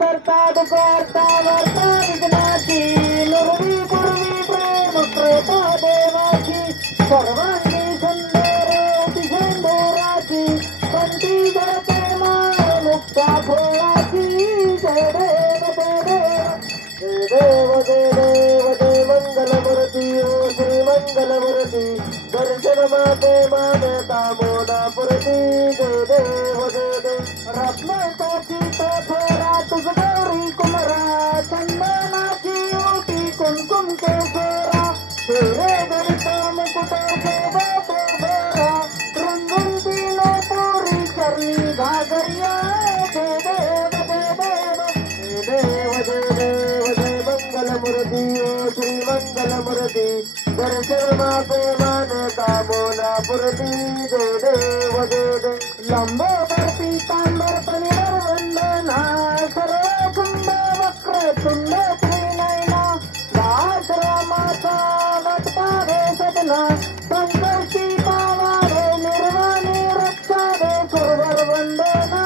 करता करता वार्ता विघ्नाची नुरवी पूर्वी प्रेम कृपा देवाची सर्वांगी सुंदर दिशेंदुराची कंठी जळते माय मुक्ता फुलाची जय देव जय देव जय देव जय देव जय मंगलमूर्ती ओ श्री मंगलमूर्ती दर्शन माते मानता मोनापुरती जय देव जय देव रत्नाची तोफरा तुझ गौरी कुमरा चंदनाची ओटी कुमकुम केसरा तेरे दर्शन मुकुट शोभतो बरा रंगंती नो पुरी चरणी घागरिया जय देव जय देव जय देव जय देव जय मंगलमूर्ती ओ श्री मंगलमूर्ती दर्शन माते मानता मोनापुरती जय देव जय देव लंबोदर तांबर पनिवर वंदना सर्व कुंड वक्र तुंड त्रिनयना दास रामाचा वटपावे सदना संकर्षी पावावे निर्वाणी रक्षावे सर्वर वंदना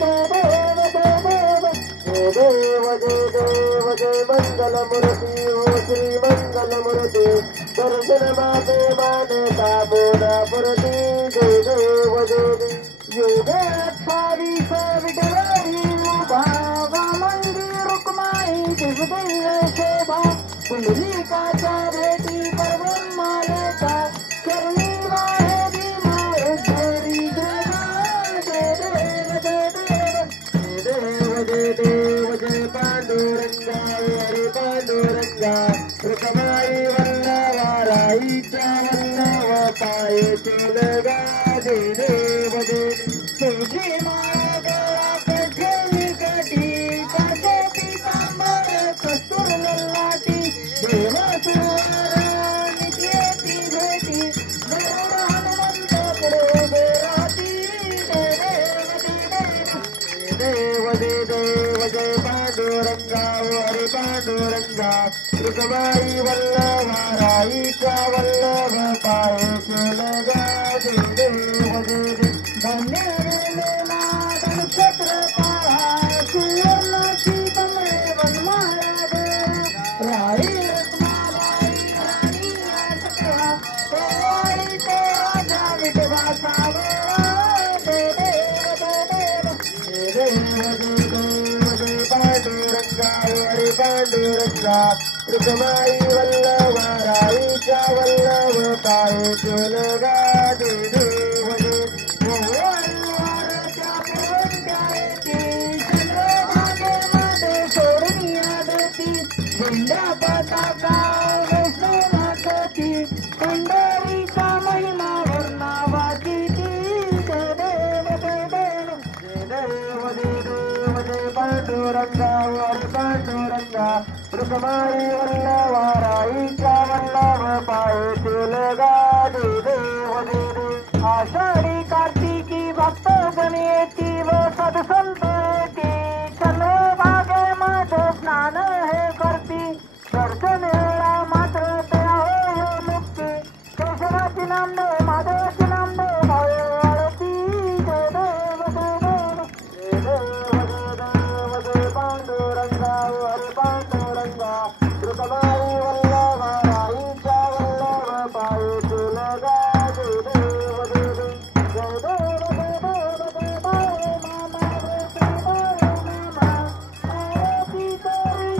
जय देव जय देव जय देव जय देव जय मंगलमूर्ती ओ श्री मंगलमूर्ती दर्शन माते मानता मोनापुरती जय देव जय देव योगे 28 विठ्ठलारी रूपा वामंगी रुक्माई दिव्य शोभा पुंडलिकाच्या भेटी परब्रह्मालेचा चरणी वाहे भीमा उद्धरी जय देव जय देव जय देव जय पांडुरंगा हरी पांडुरंगा रुक्माई वल्लवाराईच्या वल्लव पाये तुलगा जय देव जय तुझी माया गळा कठोरी काठी काटे पितांबर कस्तूर ललाटी देवा सुवारा नित्येती भेटी गरुड हनुमंत पुढे राती जय देव जय देव जय पांडुरंगा हरी पांडुरंगा रुक्माई वल्लवाराईच्या वल्लभ पाये तुलगा जय देव जय देव धन्य पांडुरंगा रुक्माई वल्लवाराईच्या वल्लभ पाये तुलगा जय देव पंढरीचा महिमा वर्णावाची जय देव जय देव जय देव जय देव जय पांडुरंगा हरी पांडुरंगा रुक्माई वल्लवाराईच्या वल्लभ पाये तुलगा जय देव जय देव आषाढी कार्तिकी भक्तजन येती व सदसंत येती चंद्रभागे मध्ये स्नान हे करती दर्शन वेळा मात्र ते आहे मुक्ती केशवाची नामदे माधवाची नामदे भावे आरती जय देव जय देव जय देव जय देव जय पांडुरंगा हरी पांडुरंगा रुक्माई वल्लवाराईच्या वल्लभ पाये तुलगा जय देव जय देव जय देव जय देव जय बाळे मामा जय श्री बाळे मामा आरती करी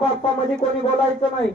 बाप्पा मध्ये कोणी बोलायचं नाही.